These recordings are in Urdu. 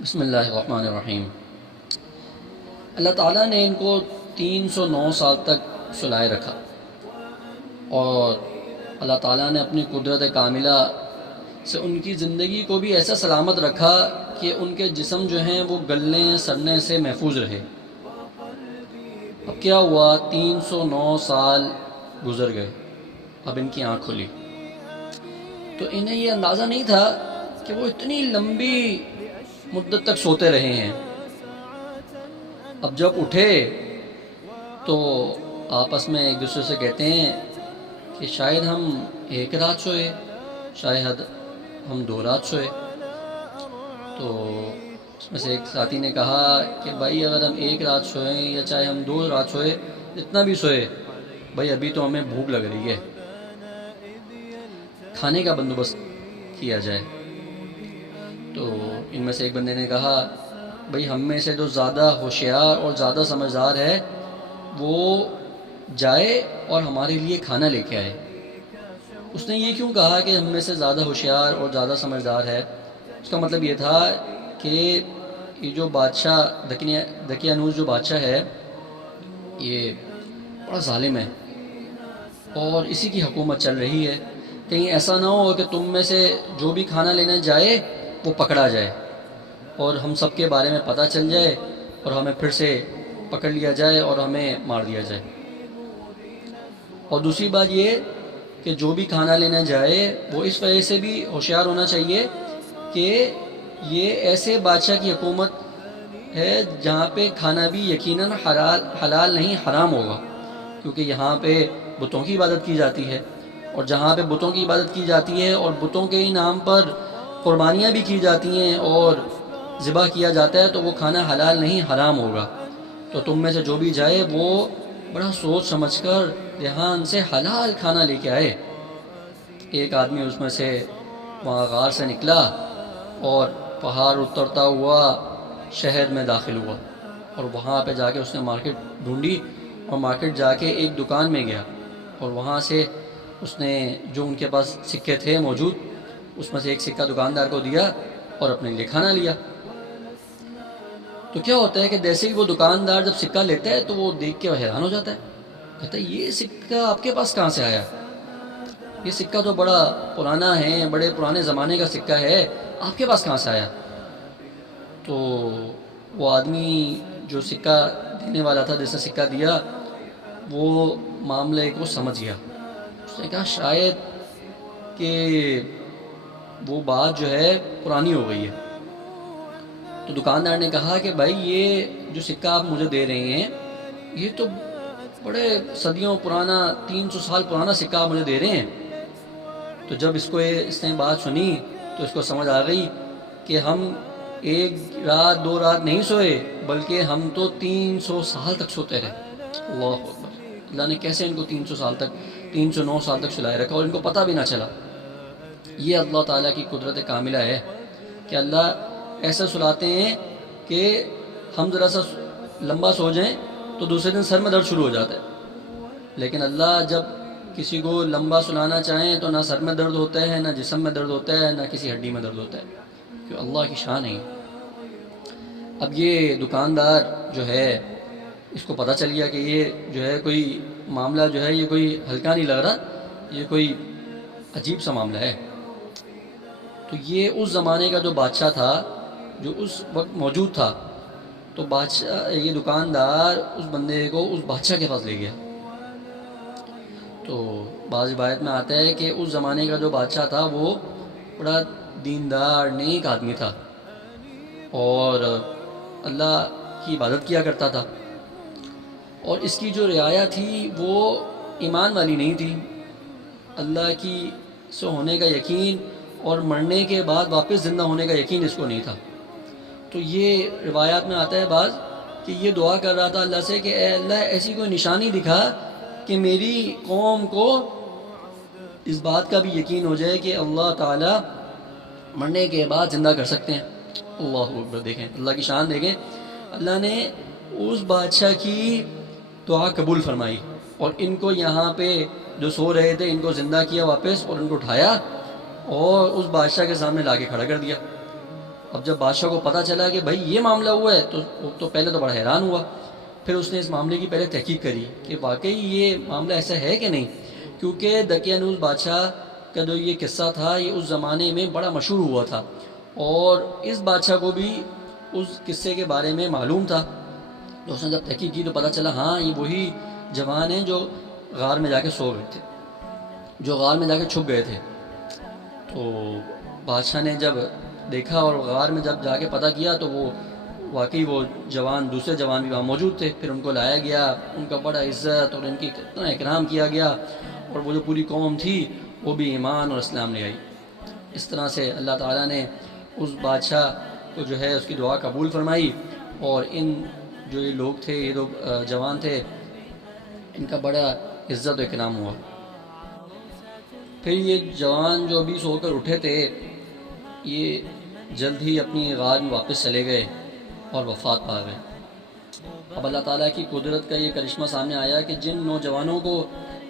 بسم اللہ الرحمن الرحیم۔ اللہ تعالیٰ نے ان کو 309 سال تک سلائے رکھا، اور اللہ تعالیٰ نے اپنی قدرت کاملہ سے ان کی زندگی کو بھی ایسا سلامت رکھا کہ ان کے جسم جو ہیں وہ گلنے سڑنے سے محفوظ رہے۔ اب کیا ہوا، 309 سال گزر گئے، اب ان کی آنکھ کھلی تو انہیں یہ اندازہ نہیں تھا کہ وہ اتنی لمبی مدت تک سوتے رہے ہیں۔ اب جب اٹھے تو آپس میں ایک دوسرے سے کہتے ہیں کہ شاید ہم ایک رات سوئے، شاید ہم 2 رات سوئے۔ تو اس میں سے ایک ساتھی نے کہا کہ بھائی اگر ہم 1 رات سوئیں یا چاہے ہم 2 رات سوئے، جتنا بھی سوئے، بھائی ابھی تو ہمیں بھوک لگ رہی ہے، کھانے کا بندوبست کیا جائے۔ تو ان میں سے ایک بندے نے کہا بھئی ہم میں سے جو زیادہ ہوشیار اور زیادہ سمجھدار ہے وہ جائے اور ہمارے لیے کھانا لے کے آئے۔ اس نے یہ کیوں کہا کہ ہم میں سے زیادہ ہوشیار اور زیادہ سمجھدار ہے؟ اس کا مطلب یہ تھا کہ یہ جو بادشاہ دقیانوس جو بادشاہ ہے یہ بڑا ظالم ہے، اور اسی کی حکومت چل رہی ہے۔ کہیں ایسا نہ ہو کہ تم میں سے جو بھی کھانا لینے جائے وہ پکڑا جائے اور ہم سب کے بارے میں پتہ چل جائے اور ہمیں پھر سے پکڑ لیا جائے اور ہمیں مار دیا جائے۔ اور دوسری بات یہ کہ جو بھی کھانا لینے جائے وہ اس وجہ سے بھی ہوشیار ہونا چاہیے کہ یہ ایسے بادشاہ کی حکومت ہے جہاں پہ کھانا بھی یقیناً حلال نہیں حرام ہوگا، کیونکہ یہاں پہ بتوں کی عبادت کی جاتی ہے، اور جہاں پہ بتوں کی عبادت کی جاتی ہے اور بتوں کے ہی نام پر قربانیاں بھی کی جاتی ہیں اور ذبح کیا جاتا ہے تو وہ کھانا حلال نہیں حرام ہوگا۔ تو تم میں سے جو بھی جائے وہ بڑا سوچ سمجھ کر دھیان سے حلال کھانا لے کے آئے۔ ایک آدمی اس میں سے وہاں غار سے نکلا اور پہاڑ اترتا ہوا شہر میں داخل ہوا، اور وہاں پہ جا کے اس نے مارکیٹ ڈھونڈی، اور مارکیٹ جا کے ایک دکان میں گیا، اور وہاں سے اس نے جو ان کے پاس سکے تھے موجود اس میں سے ایک سکہ دکاندار کو دیا اور اپنے لیے کھانا لیا۔ تو کیا ہوتا ہے کہ جیسے ہی وہ دکاندار جب سکہ لیتا ہے تو وہ دیکھ کے حیران ہو جاتا ہے، کہتا ہے یہ سکہ آپ کے پاس کہاں سے آیا؟ یہ سکہ تو بڑا پرانا ہے، بڑے پرانے زمانے کا سکہ ہے، آپ کے پاس کہاں سے آیا؟ تو وہ آدمی جو سکہ دینے والا تھا، جس نے سکہ دیا، وہ معاملے کو سمجھ گیا۔ اس نے کہا شاید کہ وہ بات جو ہے پرانی ہو گئی ہے۔ تو دکاندار نے کہا کہ بھائی یہ جو سکہ آپ مجھے دے رہے ہیں یہ تو بڑے صدیوں پرانا، 300 سال پرانا سکہ آپ مجھے دے رہے ہیں۔ تو جب اس نے بات سنی تو اس کو سمجھ آ گئی کہ ہم 1 رات 2 رات نہیں سوئے، بلکہ ہم تو 300 سال تک سوتے رہے۔ اللہ اکبر! اللہ نے کیسے ان کو 309 سال تک سلائے رکھا اور ان کو پتہ بھی نہ چلا۔ یہ اللہ تعالیٰ کی قدرت کاملہ ہے کہ اللہ ایسا سلاتے ہیں کہ ہم ذرا سا لمبا سو جائیں تو دوسرے دن سر میں درد شروع ہو جاتا ہے، لیکن اللہ جب کسی کو لمبا سلانا چاہیں تو نہ سر میں درد ہوتا ہے، نہ جسم میں درد ہوتا ہے، نہ کسی ہڈی میں درد ہوتا ہے، کیوں اللہ کی شان ہے۔ اب یہ دکاندار جو ہے اس کو پتہ چل گیا کہ یہ جو ہے کوئی معاملہ جو ہے یہ کوئی ہلکا نہیں لگ رہا، یہ کوئی عجیب سا معاملہ ہے۔ تو یہ اس زمانے کا جو بادشاہ تھا جو اس وقت موجود تھا، تو یہ دکاندار اس بندے کو اس بادشاہ کے پاس لے گیا۔ تو بعض روایت میں آتا ہے کہ اس زمانے کا جو بادشاہ تھا وہ بڑا دیندار نیک آدمی تھا اور اللہ کی عبادت کیا کرتا تھا، اور اس کی جو رعایا تھی وہ ایمان والی نہیں تھی، اللہ کی سے ہونے کا یقین اور مرنے کے بعد واپس زندہ ہونے کا یقین اس کو نہیں تھا۔ تو یہ روایات میں آتا ہے بعض کہ یہ دعا کر رہا تھا اللہ سے کہ اے اللہ ایسی کوئی نشانی دکھا کہ میری قوم کو اس بات کا بھی یقین ہو جائے کہ اللہ تعالیٰ مرنے کے بعد زندہ کر سکتے ہیں۔ اللہ اکبر! دیکھیں اللہ کی شان، دیکھیں اللہ نے اس بادشاہ کی دعا قبول فرمائی اور ان کو یہاں پہ جو سو رہے تھے ان کو زندہ کیا واپس اور ان کو اٹھایا اور اس بادشاہ کے سامنے لا کے کھڑا کر دیا۔ اب جب بادشاہ کو پتہ چلا کہ بھائی یہ معاملہ ہوا ہے تو پہلے تو بڑا حیران ہوا، پھر اس نے اس معاملے کی پہلے تحقیق کری کہ واقعی یہ معاملہ ایسا ہے کہ نہیں، کیونکہ دقیانوس بادشاہ کا جو یہ قصہ تھا یہ اس زمانے میں بڑا مشہور ہوا تھا، اور اس بادشاہ کو بھی اس قصے کے بارے میں معلوم تھا۔ تو اس نے جب تحقیق کی تو پتہ چلا ہاں یہ وہی جوان ہیں جو غار میں جا کے سو گئے تھے، جو غار میں جا کے چھپ گئے تھے۔ تو بادشاہ نے جب دیکھا اور غار میں جب جا کے پتہ کیا تو وہ واقعی وہ جوان، دوسرے جوان بھی وہاں موجود تھے۔ پھر ان کو لایا گیا، ان کا بڑا عزت اور ان کی کتنا اکرام کیا گیا، اور وہ جو پوری قوم تھی وہ بھی ایمان اور اسلام لے آئی۔ اس طرح سے اللہ تعالیٰ نے اس بادشاہ کو جو ہے اس کی دعا قبول فرمائی، اور ان جو یہ لوگ تھے، یہ لوگ جوان تھے، ان کا بڑا عزت و اکرام ہوا۔ پھر یہ جوان جو ابھی سو کر اٹھے تھے یہ جلد ہی اپنی غار میں واپس چلے گئے اور وفات پا گئے۔ اب اللہ تعالیٰ کی قدرت کا یہ کرشمہ سامنے آیا کہ جن نوجوانوں کو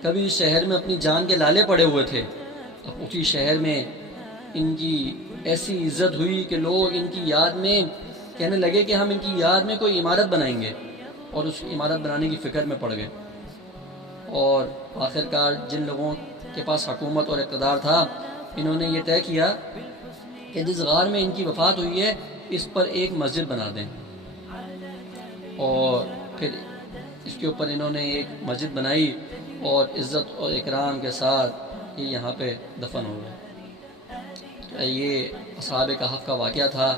کبھی شہر میں اپنی جان کے لالے پڑے ہوئے تھے، اب اسی شہر میں ان کی ایسی عزت ہوئی کہ لوگ ان کی یاد میں کہنے لگے کہ ہم ان کی یاد میں کوئی عمارت بنائیں گے، اور اس عمارت بنانے کی فکر میں پڑ گئے۔ اور آخرکار جن لوگوں کے پاس حکومت اور اقتدار تھا، انہوں نے یہ طے کیا کہ جس غار میں ان کی وفات ہوئی ہے اس پر ایک مسجد بنا دیں، اور پھر اس کے اوپر انہوں نے ایک مسجد بنائی، اور عزت اور اکرام کے ساتھ یہ یہاں پہ دفن ہو گئے۔ تو یہ اصحاب کہف کا واقعہ تھا،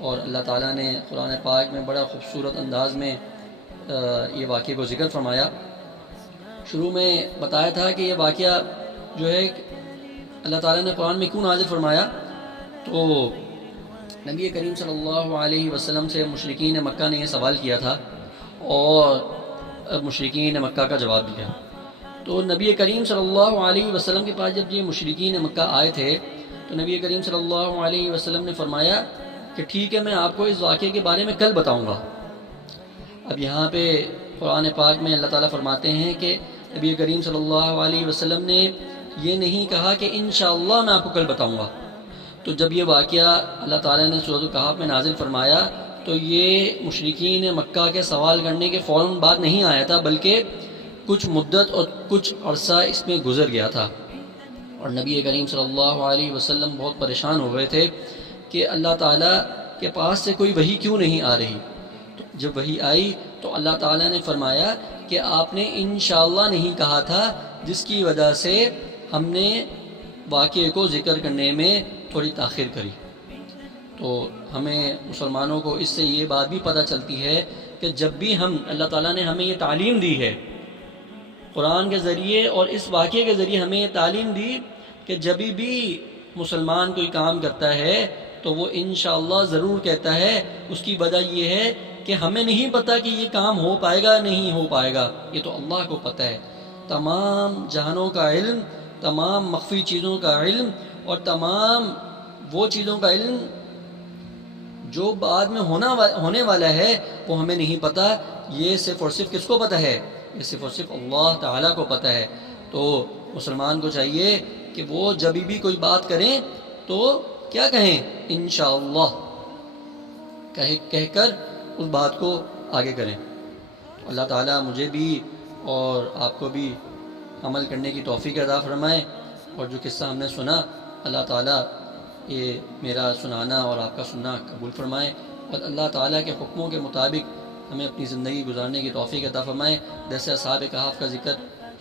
اور اللہ تعالیٰ نے قرآن پاک میں بڑا خوبصورت انداز میں یہ واقعے کو ذکر فرمایا۔ شروع میں بتایا تھا کہ یہ واقعہ جو ہے اللہ تعالیٰ نے قرآن میں کیوں نازل فرمایا، تو نبی کریم صلی اللہ علیہ وسلم سے مشرکین مکہ نے یہ سوال کیا تھا، اور مشرکین مکہ کا جواب دیا۔ تو نبی کریم صلی اللہ علیہ وسلم کے پاس جب یہ مشرکین مکہ آئے تھے تو نبی کریم صلی اللہ علیہ وسلم نے فرمایا کہ ٹھیک ہے، میں آپ کو اس واقعے کے بارے میں کل بتاؤں گا۔ اب یہاں پہ قرآن پاک میں اللہ تعالیٰ فرماتے ہیں کہ نبی کریم صلی اللہ علیہ وسلم نے یہ نہیں کہا کہ انشاءاللہ میں آپ کو کل بتاؤں گا۔ تو جب یہ واقعہ اللہ تعالیٰ نے سورۃ الکہف میں نازل فرمایا تو یہ مشرکین مکہ کے سوال کرنے کے فوراً بعد نہیں آیا تھا، بلکہ کچھ مدت اور کچھ عرصہ اس میں گزر گیا تھا، اور نبی کریم صلی اللہ علیہ وسلم بہت پریشان ہو گئے تھے کہ اللہ تعالیٰ کے پاس سے کوئی وحی کیوں نہیں آ رہی۔ تو جب وحی آئی تو اللہ تعالیٰ نے فرمایا کہ آپ نے انشاءاللہ نہیں کہا تھا، جس کی وجہ سے ہم نے واقعے کو ذکر کرنے میں تھوڑی تاخیر کری۔ تو ہمیں مسلمانوں کو اس سے یہ بات بھی پتہ چلتی ہے کہ جب بھی اللہ تعالیٰ نے ہمیں یہ تعلیم دی ہے قرآن کے ذریعے، اور اس واقعے کے ذریعے ہمیں یہ تعلیم دی کہ جب بھی مسلمان کوئی کام کرتا ہے تو وہ انشاءاللہ ضرور کہتا ہے۔ اس کی وجہ یہ ہے کہ ہمیں نہیں پتہ کہ یہ کام ہو پائے گا نہیں ہو پائے گا، یہ تو اللہ کو پتہ ہے۔ تمام جہانوں کا علم، تمام مخفی چیزوں کا علم، اور تمام وہ چیزوں کا علم جو بعد میں ہونے والا ہے وہ ہمیں نہیں پتہ، یہ صرف اور صرف کس کو پتہ ہے؟ یہ صرف اور صرف اللہ تعالیٰ کو پتہ ہے۔ تو مسلمان کو چاہیے کہ وہ جب بھی کوئی بات کریں تو کیا کہیں؟ انشاءاللہ کہہ کر اس بات کو آگے کریں۔ اللہ تعالیٰ مجھے بھی اور آپ کو بھی عمل کرنے کی توفیق عطا فرمائے، اور جو قصہ ہم نے سنا اللہ تعالیٰ یہ میرا سنانا اور آپ کا سننا قبول فرمائے، اور اللہ تعالیٰ کے حکموں کے مطابق ہمیں اپنی زندگی گزارنے کی توفیق عطا فرمائے۔ جیسے اصحاب کہف کا ذکر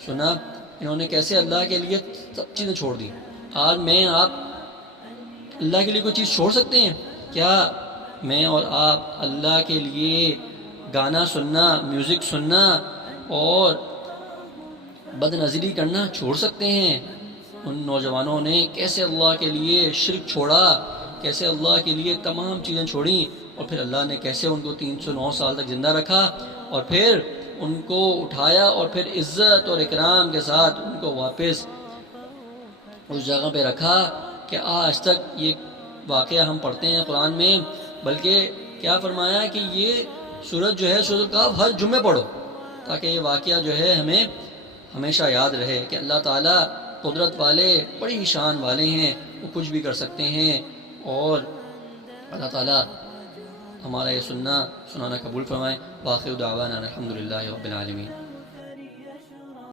سنا، انہوں نے کیسے اللہ کے لیے سب چیزیں چھوڑ دیں۔ آج میں آپ اللہ کے لیے کوئی چیز چھوڑ سکتے ہیں؟ کیا میں اور آپ اللہ کے لیے گانا سننا، میوزک سننا اور بد نظری کرنا چھوڑ سکتے ہیں؟ ان نوجوانوں نے کیسے اللہ کے لیے شرک چھوڑا، کیسے اللہ کے لیے تمام چیزیں چھوڑیں، اور پھر اللہ نے کیسے ان کو 309 سال تک زندہ رکھا، اور پھر ان کو اٹھایا، اور پھر عزت اور اکرام کے ساتھ ان کو واپس اس جگہ پہ رکھا کہ آج تک یہ واقعہ ہم پڑھتے ہیں قرآن میں۔ بلکہ کیا فرمایا کہ یہ سورت جو ہے سورۃ الکہف ہر جمعے پڑھو، تاکہ یہ واقعہ جو ہے ہمیں ہمیشہ یاد رہے کہ اللہ تعالیٰ قدرت والے، بڑی شان والے ہیں، وہ کچھ بھی کر سکتے ہیں، اور اللہ تعالیٰ ہمارا یہ سنانا قبول فرمائے۔ وآخر دعوانا الحمدللہ رب العالمین۔